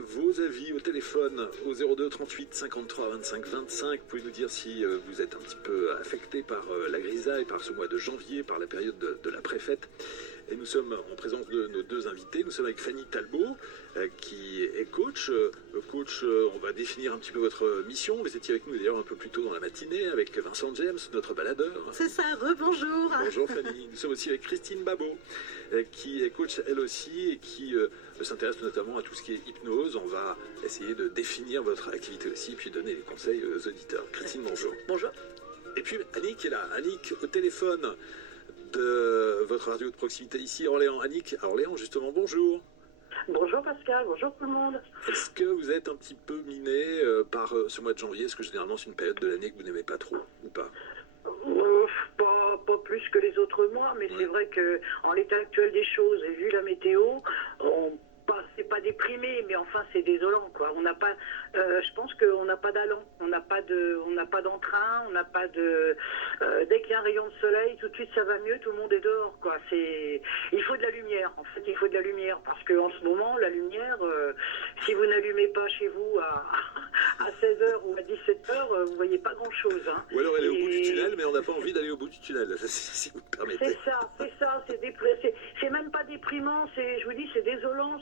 vos avis au téléphone au 02 38 53 25 25. Vous pouvez nous dire si vous êtes un petit peu affecté par la grisaille, par ce mois de janvier, par la période de la préfète. Et nous sommes en présence de nos deux invités. Nous sommes avec Fanny Talbot, qui est coach. Coach, on va définir un petit peu votre mission. Vous étiez avec nous d'ailleurs un peu plus tôt dans la matinée avec Vincent James, notre baladeur. C'est ça, rebonjour. Bonjour Fanny. Nous sommes aussi avec Christine Babot, qui est coach elle aussi et qui s'intéresse notamment à tout ce qui est hypnose. On va essayer de définir votre activité aussi, puis donner des conseils aux auditeurs. Christine, bonjour. Bonjour. Et puis Annick est là. Annick au téléphone de votre radio de proximité ici à Orléans. Annick à Orléans, justement, bonjour. Bonjour Pascal, bonjour tout le monde. Est-ce que vous êtes un petit peu miné par ce mois de janvier? Est-ce que généralement c'est une période de l'année que vous n'aimez pas trop ou pas? Pas plus que les autres mois, mais c'est vrai que en l'état actuel des choses et vu la météo, c'est pas déprimé, mais enfin c'est désolant quoi. On n'a pas, je pense qu'on n'a pas d'allant, on n'a pas d'entrain, on n'a pas de. Dès qu'il y a un rayon de soleil, tout de suite ça va mieux, tout le monde est dehors quoi. Il faut de la lumière. En fait, il faut de la lumière parce que en ce moment, la lumière, si vous n'allumez pas chez vous à 16h ou à 17h, vous voyez pas grand chose. Hein. Ou alors elle est au bout du tunnel, mais on n'a pas envie d'aller au bout du tunnel, si vous me permettez. C'est ça, c'est même pas déprimant, je vous dis, c'est désolant.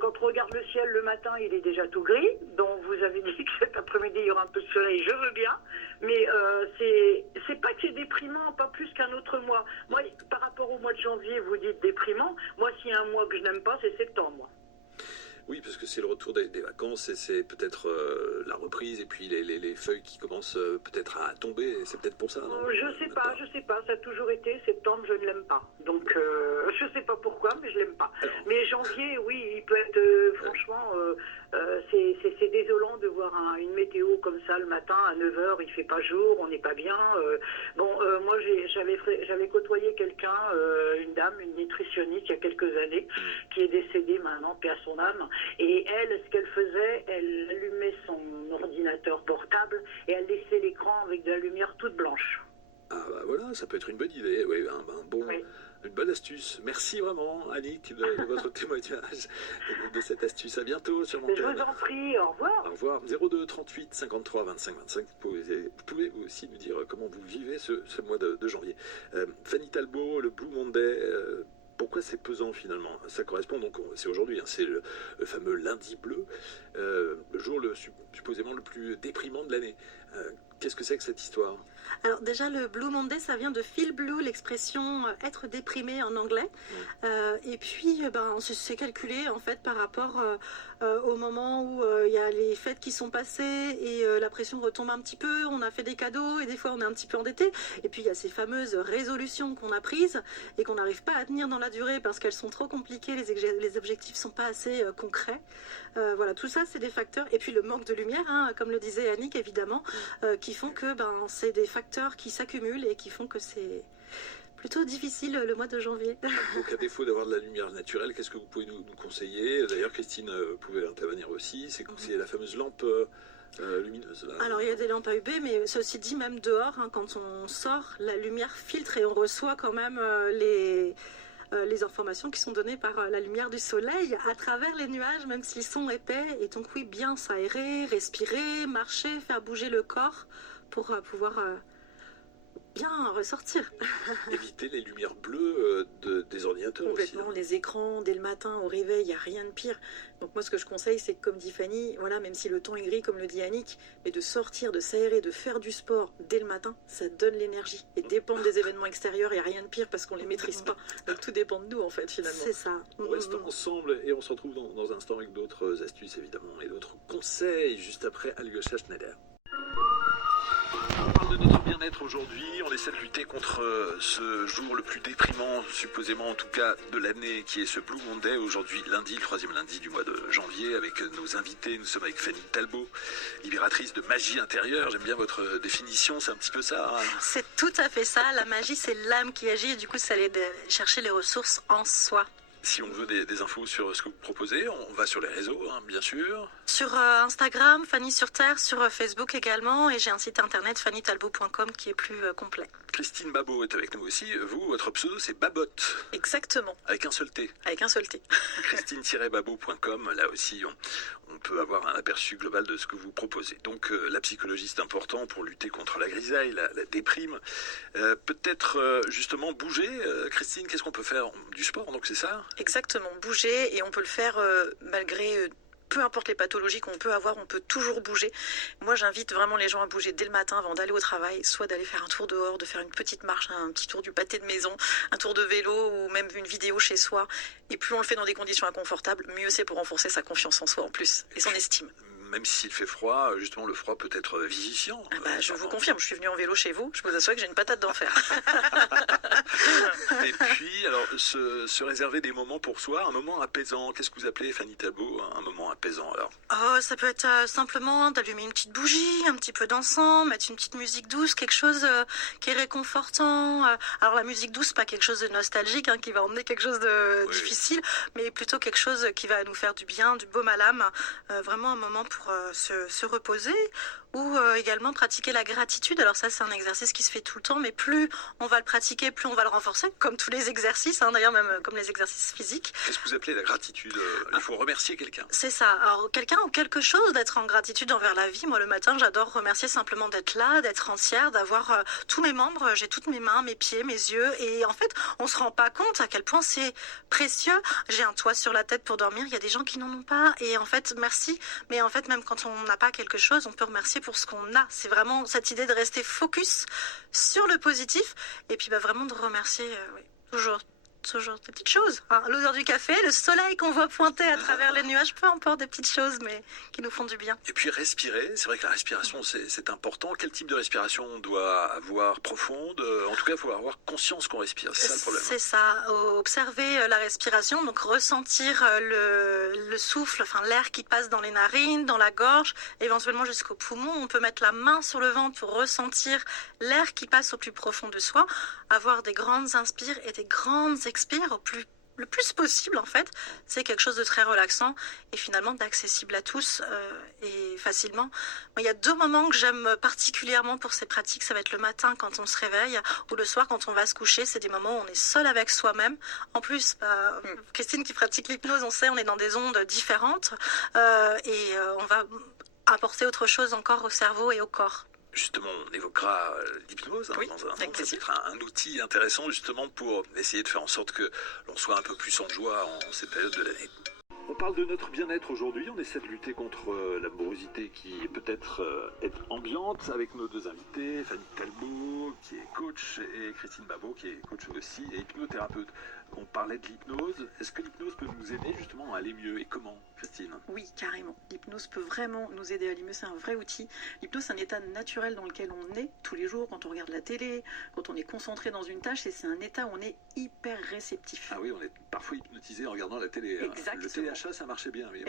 Quand on regarde le ciel le matin, il est déjà tout gris. Donc vous avez dit que cet après-midi il y aura un peu de soleil, je veux bien. Mais c'est pas que c'est déprimant, pas plus qu'un autre mois. Moi, par rapport au mois de janvier, vous dites déprimant. Moi, s'il y a un mois que je n'aime pas, c'est septembre. Oui, parce que c'est le retour des vacances et c'est peut-être la reprise et puis les feuilles qui commencent peut-être à tomber. Et c'est peut-être pour ça, non? Je sais pas. Ça a toujours été septembre, je ne l'aime pas. Donc, je sais pas pourquoi, mais je l'aime pas. Alors, mais janvier, oui, il peut être, franchement, c'est désolant de voir une météo comme ça le matin à 9h, il fait pas jour, on n'est pas bien. Moi, j'avais côtoyé quelqu'un, une dame, une nutritionniste il y a quelques années, qui est décédée maintenant, paix à son âme. Et elle, ce qu'elle faisait, elle allumait son ordinateur portable et elle laissait l'écran avec de la lumière toute blanche. Ah bah voilà, ça peut être une bonne idée, oui, une bonne astuce. Merci vraiment, Annick, de votre témoignage et de cette astuce. À bientôt sur mon Je vous en prie, au revoir. Au revoir. 02 38 53 25 25. Vous pouvez aussi nous dire comment vous vivez ce mois de janvier. Fanny Talbot, le Blue Monday. Pourquoi c'est pesant finalement? Ça correspond donc, c'est aujourd'hui, hein, c'est le fameux lundi bleu, le jour supposément le plus déprimant de l'année. Qu'est-ce que c'est que cette histoire? Alors déjà, le Blue Monday, ça vient de feel blue, l'expression être déprimé en anglais. Et puis, c'est calculé en fait par rapport au moment où il y a les fêtes qui sont passées et la pression retombe un petit peu. On a fait des cadeaux et des fois on est un petit peu endetté. Et puis il y a ces fameuses résolutions qu'on a prises et qu'on n'arrive pas à tenir dans la durée parce qu'elles sont trop compliquées, les objectifs sont pas assez concrets. Voilà, tout ça c'est des facteurs. Et puis le manque de lumière, hein, comme le disait Annick évidemment, qui font que c'est des facteurs qui s'accumulent et qui font que c'est plutôt difficile le mois de janvier. Donc à défaut d'avoir de la lumière naturelle, qu'est-ce que vous pouvez nous conseiller? D'ailleurs Christine pouvait intervenir aussi, c'est la fameuse lampe lumineuse là. Alors il y a des lampes à UV, mais ceci dit, même dehors, hein, quand on sort, la lumière filtre et on reçoit quand même les informations qui sont données par la lumière du soleil à travers les nuages, même s'ils sont épais. Et donc oui, bien s'aérer, respirer, marcher, faire bouger le corps pour pouvoir bien ressortir. Éviter les lumières bleues des ordinateurs complètement, aussi. les écrans, dès le matin au réveil, il n'y a rien de pire. Donc moi ce que je conseille, c'est que comme dit Fanny, voilà, même si le temps est gris comme le dit Annick, mais de sortir, de s'aérer, de faire du sport dès le matin, ça donne l'énergie. Et dépendre des événements extérieurs, il n'y a rien de pire parce qu'on ne les maîtrise pas. Donc tout dépend de nous en fait finalement. C'est ça. On reste ensemble et on se retrouve dans un instant avec d'autres astuces évidemment et d'autres conseils juste après Alyosha Schneider. On parle de notre bien-être aujourd'hui, on essaie de lutter contre ce jour le plus déprimant, supposément en tout cas de l'année, qui est ce Blue Monday. Aujourd'hui, lundi, le 3e lundi du mois de janvier, avec nos invités. Nous sommes avec Fanny Talbot, libératrice de magie intérieure. J'aime bien votre définition, c'est un petit peu ça. Hein. C'est tout à fait ça. La magie, c'est l'âme qui agit et du coup, ça allait chercher les ressources en soi. Si on veut des infos sur ce que vous proposez, on va sur les réseaux, hein, bien sûr. Sur Instagram, Fanny sur Terre, sur Facebook également, et j'ai un site internet fannytalbot.com qui est plus complet. Christine Babot est avec nous aussi. Vous, votre pseudo, c'est Babotte. Exactement. Avec un seul T. Avec un seul T. Christine-babot.com, là aussi, on peut avoir un aperçu global de ce que vous proposez. Donc, la psychologie, c'est important pour lutter contre la grisaille, la déprime. Peut-être, justement, bouger. Christine, qu'est-ce qu'on peut faire? Du sport, donc c'est ça? Exactement, bouger, et on peut le faire malgré... peu importe les pathologies qu'on peut avoir, on peut toujours bouger. Moi, j'invite vraiment les gens à bouger dès le matin avant d'aller au travail, soit d'aller faire un tour dehors, de faire une petite marche, un petit tour du pâté de maison, un tour de vélo ou même une vidéo chez soi. Et plus on le fait dans des conditions inconfortables, mieux c'est pour renforcer sa confiance en soi en plus et son estime. Même s'il fait froid, justement, le froid peut être vivifiant. Je vous confirme, je suis venue en vélo chez vous, je vous assure que j'ai une patate d'enfer. Et puis, alors, se réserver des moments pour soi, un moment apaisant. Qu'est-ce que vous appelez, Fanny Talbot, un moment apaisant, alors? Oh, ça peut être simplement d'allumer une petite bougie, un petit peu d'encens, mettre une petite musique douce, quelque chose qui est réconfortant. Alors la musique douce, pas quelque chose de nostalgique, qui va emmener quelque chose de difficile, mais plutôt quelque chose qui va nous faire du bien, du baume à l'âme. Vraiment un moment pour se reposer, ou également pratiquer la gratitude. Alors ça, c'est un exercice qui se fait tout le temps, mais plus on va le pratiquer, plus on va le renforcer, comme tous les exercices, d'ailleurs même comme les exercices physiques. Qu'est-ce que vous appelez la gratitude? Il faut remercier quelqu'un. C'est ça. Alors quelqu'un ou quelque chose, d'être en gratitude envers la vie. Moi, le matin, j'adore remercier simplement d'être là, d'être entière, d'avoir tous mes membres, j'ai toutes mes mains, mes pieds, mes yeux, et en fait, on se rend pas compte à quel point c'est précieux. J'ai un toit sur la tête pour dormir, il y a des gens qui n'en ont pas, et en fait, merci. Mais en fait, même quand on n'a pas quelque chose, on peut remercier pour ce qu'on a. C'est vraiment cette idée de rester focus sur le positif, et puis vraiment de remercier toujours des petites choses. L'odeur du café, le soleil qu'on voit pointer à travers les nuages, peu importe, des petites choses, mais qui nous font du bien. Et puis respirer, c'est vrai que la respiration, c'est important. Quel type de respiration on doit avoir profonde? En tout cas, il faut avoir conscience qu'on respire, c'est ça le problème. C'est ça, observer la respiration, donc ressentir le souffle, l'air qui passe dans les narines, dans la gorge, éventuellement jusqu'au poumon. On peut mettre la main sur le ventre pour ressentir l'air qui passe au plus profond de soi, avoir des grandes inspires et des grandes expire le plus possible, en fait. C'est quelque chose de très relaxant et finalement d'accessible à tous et facilement. Moi, il y a 2 moments que j'aime particulièrement pour ces pratiques. Ça va être le matin quand on se réveille ou le soir quand on va se coucher. C'est des moments où on est seul avec soi-même. En plus, Christine qui pratique l'hypnose, on sait, on est dans des ondes différentes et on va apporter autre chose encore au cerveau et au corps. Justement, on évoquera l'hypnose dans un moment. Ça peut être un outil intéressant justement pour essayer de faire en sorte que l'on soit un peu plus en joie en cette période de l'année. On parle de notre bien-être aujourd'hui, on essaie de lutter contre la morosité qui peut-être est ambiante avec nos 2 invités, Fanny Talbot qui est coach et Christine Babot qui est coach aussi et hypnothérapeute. On parlait de l'hypnose, est-ce que l'hypnose peut nous aider justement à aller mieux et comment, Christine? Oui, carrément. L'hypnose peut vraiment nous aider à aller mieux, c'est un vrai outil. L'hypnose, c'est un état naturel dans lequel on est tous les jours, quand on regarde la télé, quand on est concentré dans une tâche, et c'est un état où on est hyper réceptif. Ah oui, on est parfois hypnotisé en regardant la télé. Exactement. Le téléachat, ça marchait bien, mais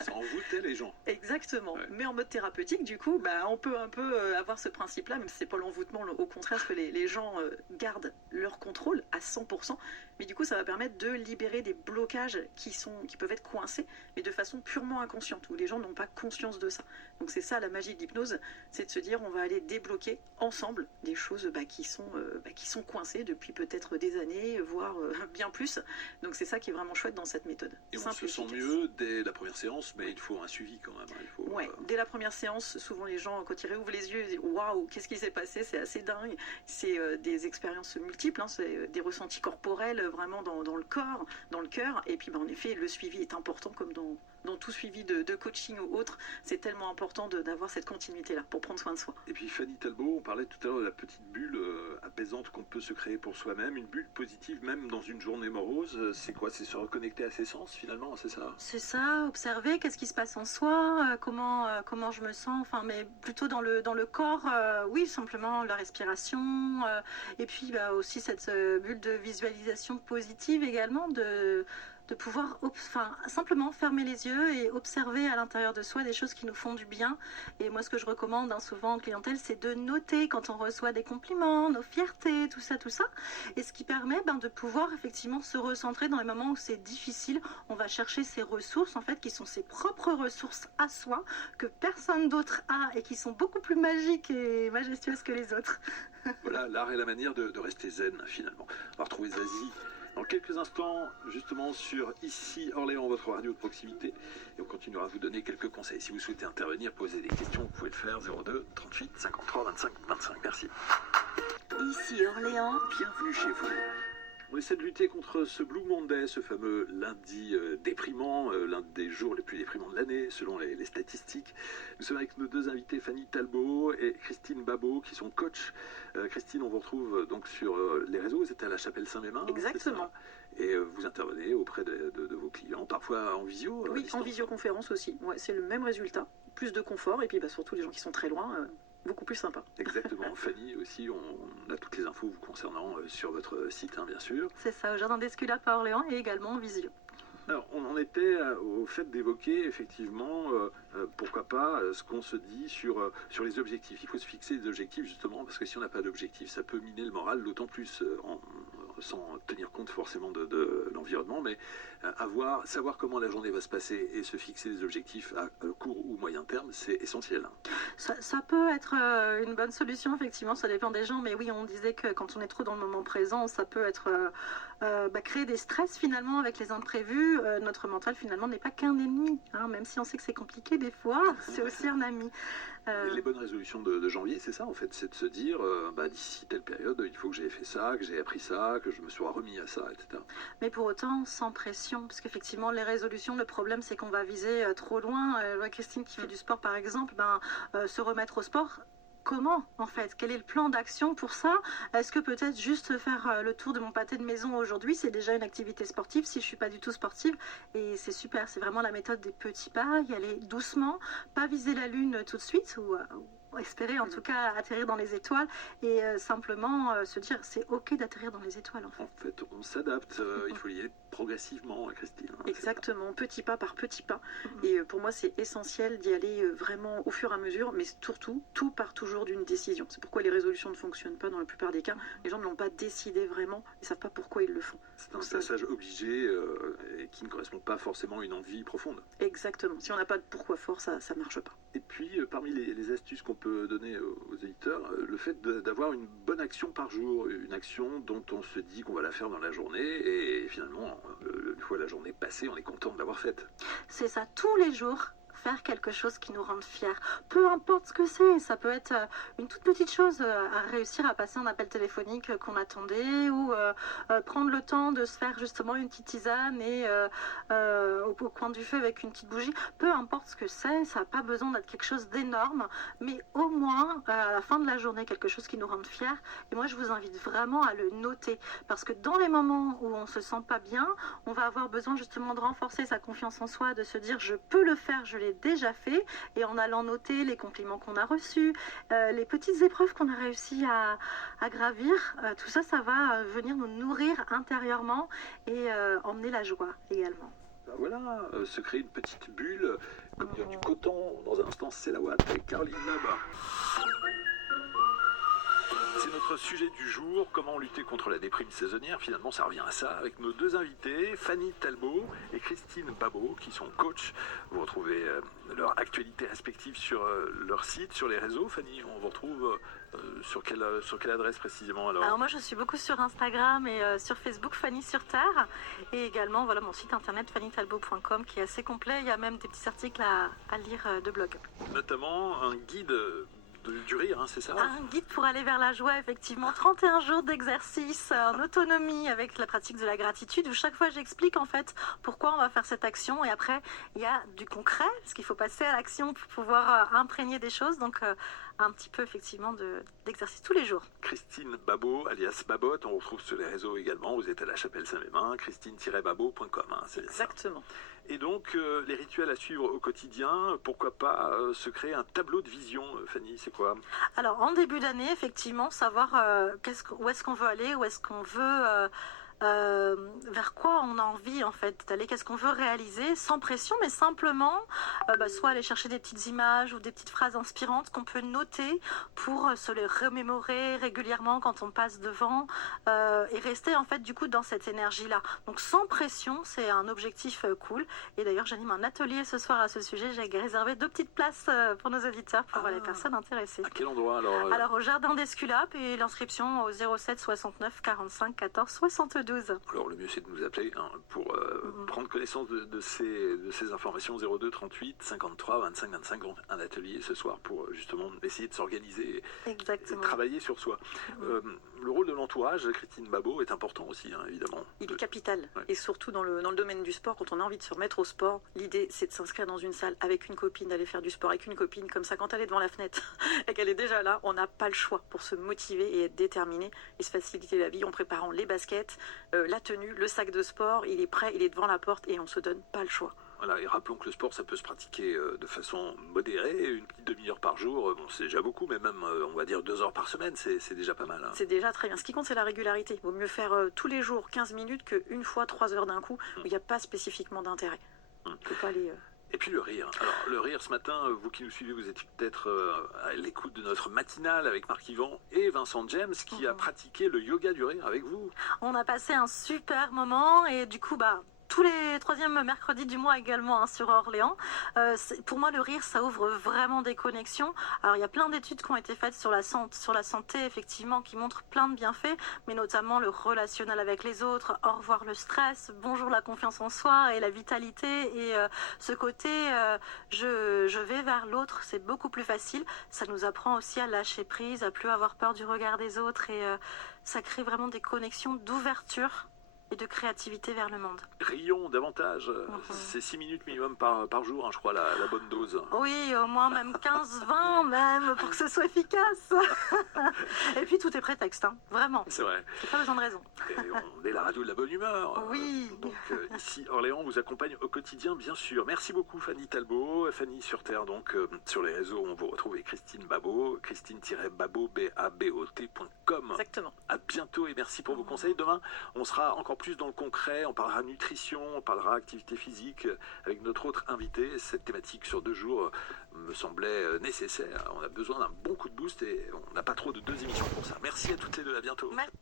ça envoûtait les gens. Exactement. Ouais. Mais en mode thérapeutique, du coup, on peut un peu avoir ce principe-là, même si c'est pas l'envoûtement, au contraire, parce que les gens gardent leur contrôle à 100%, mais du coup, ça va permettre de libérer des blocages qui peuvent être coincés, mais de façon purement inconsciente, où les gens n'ont pas conscience de ça. Donc c'est ça la magie de l'hypnose, c'est de se dire on va aller débloquer ensemble des choses qui sont coincées depuis peut-être des années, voire bien plus. Donc c'est ça qui est vraiment chouette dans cette méthode. Et on se sent mieux dès la première séance, mais il faut un suivi quand même. Dès la première séance, souvent les gens, quand ils réouvrent les yeux, ils disent waouh, qu'est-ce qui s'est passé? C'est assez dingue. C'est des expériences multiples, c'est des ressentis corporels vraiment dans le corps, dans le cœur. Et puis en effet, le suivi est important comme dans tout suivi de coaching ou autre. C'est tellement important d'avoir cette continuité-là pour prendre soin de soi. Et puis Fanny Talbot, on parlait tout à l'heure de la petite bulle apaisante qu'on peut se créer pour soi-même, une bulle positive même dans une journée morose. C'est quoi? C'est se reconnecter à ses sens finalement, c'est ça? C'est ça, observer qu'est-ce qui se passe en soi, comment je me sens, mais plutôt dans le corps, oui, simplement la respiration, et puis aussi cette bulle de visualisation positive également, de pouvoir simplement fermer les yeux et observer à l'intérieur de soi des choses qui nous font du bien. Et moi, ce que je recommande souvent en clientèle, c'est de noter quand on reçoit des compliments, nos fiertés, tout ça. Et ce qui permet de pouvoir effectivement se recentrer dans les moments où c'est difficile. On va chercher ces ressources, en fait, qui sont ses propres ressources à soi, que personne d'autre a et qui sont beaucoup plus magiques et majestueuses que les autres. Voilà, l'art est la manière de rester zen, finalement. On va retrouver Zazie dans quelques instants, justement, sur Ici Orléans, votre radio de proximité. Et on continuera à vous donner quelques conseils. Si vous souhaitez intervenir, poser des questions, vous pouvez le faire. 02 38 53 25 25. Merci. Ici Orléans, Bienvenue chez vous. On essaie de lutter contre ce Blue Monday, ce fameux lundi déprimant, l'un des jours les plus déprimants de l'année, selon les statistiques. Nous sommes avec nos deux invités, Fanny Talbot et Christine Babot, qui sont coachs. Christine, on vous retrouve donc sur les réseaux. Vous êtes à la Chapelle Saint-Mémin. Exactement. Et vous intervenez auprès de vos clients, parfois en visio. Oui, en visioconférence aussi. Ouais, c'est le même résultat. Plus de confort et puis surtout les gens qui sont très loin. Beaucoup plus sympa. Exactement. Fanny aussi, on a toutes les infos vous concernant sur votre site, bien sûr. C'est ça, au Jardin d'Esculape à Orléans et également en visio. Alors, on en était au fait d'évoquer effectivement, pourquoi pas, ce qu'on se dit sur les objectifs. Il faut se fixer des objectifs justement, parce que si on n'a pas d'objectif, ça peut miner le moral, d'autant plus sans tenir compte forcément de l'environnement, mais savoir comment la journée va se passer et se fixer des objectifs à court ou moyen terme, c'est essentiel. Ça peut être une bonne solution, effectivement, ça dépend des gens, mais oui, on disait que quand on est trop dans le moment présent, ça peut être créer des stress finalement avec les imprévus. Notre mental finalement n'est pas qu'un ennemi, même si on sait que c'est compliqué des fois, c'est aussi un ami. Les bonnes résolutions de janvier, c'est ça en fait, c'est de se dire d'ici telle période, il faut que j'ai fait ça, que j'ai appris ça, que je me sois remis à ça, etc. Mais pour autant, sans pression, parce qu'effectivement, les résolutions, le problème, c'est qu'on va viser trop loin. Christine qui fait du sport, par exemple, se remettre au sport. Comment, en fait? Quel est le plan d'action pour ça? Est-ce que peut-être juste faire le tour de mon pâté de maison aujourd'hui, c'est déjà une activité sportive si je suis pas du tout sportive? Et c'est super, c'est vraiment la méthode des petits pas, y aller doucement, pas viser la lune tout de suite, ou espérer en tout cas atterrir dans les étoiles et simplement se dire c'est ok d'atterrir dans les étoiles en fait. En fait, on s'adapte, il faut y aller progressivement, Christine. Exactement, petit pas par petit pas. Et pour moi, c'est essentiel d'y aller vraiment au fur et à mesure, mais surtout, tout part toujours d'une décision. C'est pourquoi les résolutions ne fonctionnent pas dans la plupart des cas. Les gens ne l'ont pas décidé vraiment, ils ne savent pas pourquoi ils le font. C'est un passage obligé et qui ne correspond pas forcément à une envie profonde. Exactement. Si on n'a pas de pourquoi fort, ça ne marche pas. Et puis, parmi les astuces qu'on peut donner aux éditeurs, le fait d'avoir une bonne action par jour, une action dont on se dit qu'on va la faire dans la journée et finalement, une fois la journée passée, on est content de l'avoir faite. C'est ça, tous les jours. Faire quelque chose qui nous rende fiers. Peu importe ce que c'est, ça peut être une toute petite chose, à réussir à passer un appel téléphonique qu'on attendait ou prendre le temps de se faire justement une petite tisane et au coin du feu avec une petite bougie. Peu importe ce que c'est, ça n'a pas besoin d'être quelque chose d'énorme, mais au moins à la fin de la journée, quelque chose qui nous rende fiers. Et moi, je vous invite vraiment à le noter parce que dans les moments où on se sent pas bien, on va avoir besoin justement de renforcer sa confiance en soi, de se dire je peux le faire, je l'ai déjà fait, et en allant noter les compliments qu'on a reçus, les petites épreuves qu'on a réussi à gravir, tout ça, ça va venir nous nourrir intérieurement et emmener la joie également. Voilà, se créer une petite bulle, comme dire du coton. Dans un instant, c'est la Watt avec Caroline là-bas. C'est notre sujet du jour, comment lutter contre la déprime saisonnière. Finalement, ça revient à ça, avec nos deux invités, Fanny Talbot et Christine Babot, qui sont coachs. Vous retrouvez leur actualité respective sur leur site, sur les réseaux. Fanny, on vous retrouve sur quelle adresse précisément alors moi, je suis beaucoup sur Instagram et sur Facebook, Fanny sur Terre. Et également, voilà mon site internet fannytalbot.com qui est assez complet. Il y a même des petits articles à lire de blog. Notamment un guide du rire, c'est ça? Un guide pour aller vers la joie, effectivement. 31 jours d'exercice en autonomie avec la pratique de la gratitude où chaque fois j'explique en fait pourquoi on va faire cette action et après il y a du concret parce qu'il faut passer à l'action pour pouvoir imprégner des choses. Donc un petit peu effectivement d'exercice tous les jours. Christine Babot, alias Babot, on retrouve sur les réseaux également. Vous êtes à la Chapelle Saint-Mémin, christine-babot.com. C'est exactement. Ça. Et donc, les rituels à suivre au quotidien, pourquoi pas se créer un tableau de vision, Fanny, c'est quoi? Alors, en début d'année, effectivement, savoir où est-ce qu'on veut aller, où est-ce qu'on veut vers quoi on a envie en fait d'aller, qu'est-ce qu'on veut réaliser, sans pression, mais simplement soit aller chercher des petites images ou des petites phrases inspirantes qu'on peut noter pour se les remémorer régulièrement quand on passe devant et rester en fait du coup dans cette énergie-là. Donc sans pression, c'est un objectif cool. Et d'ailleurs, j'anime un atelier ce soir à ce sujet. J'ai réservé 2 petites places pour nos auditeurs, pour les personnes intéressées. À quel endroit alors Alors au jardin d'Esculape et l'inscription au 07 69 45 14 72. Alors le mieux c'est de nous appeler pour prendre connaissance de ces informations. 02 38 53 25 25. Un atelier ce soir pour justement essayer de s'organiser et de travailler sur soi. Le rôle de l'entourage, Christine Babot, est important aussi, évidemment. Il est capital. Ouais. Et surtout dans le domaine du sport, quand on a envie de se remettre au sport, l'idée c'est de s'inscrire dans une salle avec une copine, d'aller faire du sport avec une copine. Comme ça, quand elle est devant la fenêtre et qu'elle est déjà là, on n'a pas le choix pour se motiver et être déterminé et se faciliter la vie en préparant les baskets, la tenue, le sac de sport. Il est prêt, il est devant la porte et on se donne pas le choix. Voilà, et rappelons que le sport, ça peut se pratiquer de façon modérée, une petite demi-heure par jour, bon, c'est déjà beaucoup, mais même, on va dire 2 heures par semaine, c'est déjà pas mal. C'est déjà très bien. Ce qui compte, c'est la régularité. Il vaut mieux faire tous les jours 15 minutes qu'une fois 3 heures d'un coup, où il n'y a pas spécifiquement d'intérêt. Il ne faut pas aller... Et puis le rire. Alors le rire ce matin, vous qui nous suivez, vous étiez peut-être à l'écoute de notre matinale avec Marc Yvan et Vincent James qui a pratiqué le yoga du rire avec vous. On a passé un super moment et du coup, tous les 3e mercredis du mois également sur Orléans. Pour moi, le rire, ça ouvre vraiment des connexions. Alors, il y a plein d'études qui ont été faites sur la santé, effectivement, qui montrent plein de bienfaits, mais notamment le relationnel avec les autres, au revoir le stress, bonjour la confiance en soi et la vitalité. Et ce côté, je vais vers l'autre, c'est beaucoup plus facile. Ça nous apprend aussi à lâcher prise, à plus avoir peur du regard des autres et ça crée vraiment des connexions d'ouverture et de créativité vers le monde. Rions davantage, c'est 6 minutes minimum par jour, je crois, la bonne dose. Oui, au moins même 15-20 même, pour que ce soit efficace. Et puis tout est prétexte, vraiment. C'est vrai. C'est pas besoin de raison. Et on est la radio de la bonne humeur. Oui. Donc ici, Orléans vous accompagne au quotidien, bien sûr. Merci beaucoup Fanny Talbot, Fanny sur Terre, donc sur les réseaux, on vous retrouve avec Christine Babot, Christine-Babot, babot.com. Exactement. À bientôt et merci pour vos conseils. Demain, on sera encore plus dans le concret, on parlera nutrition, on parlera activité physique avec notre autre invité. Cette thématique sur 2 jours me semblait nécessaire. On a besoin d'un bon coup de boost et on n'a pas trop de 2 émissions pour ça. Merci à toutes les deux, à bientôt. Merci.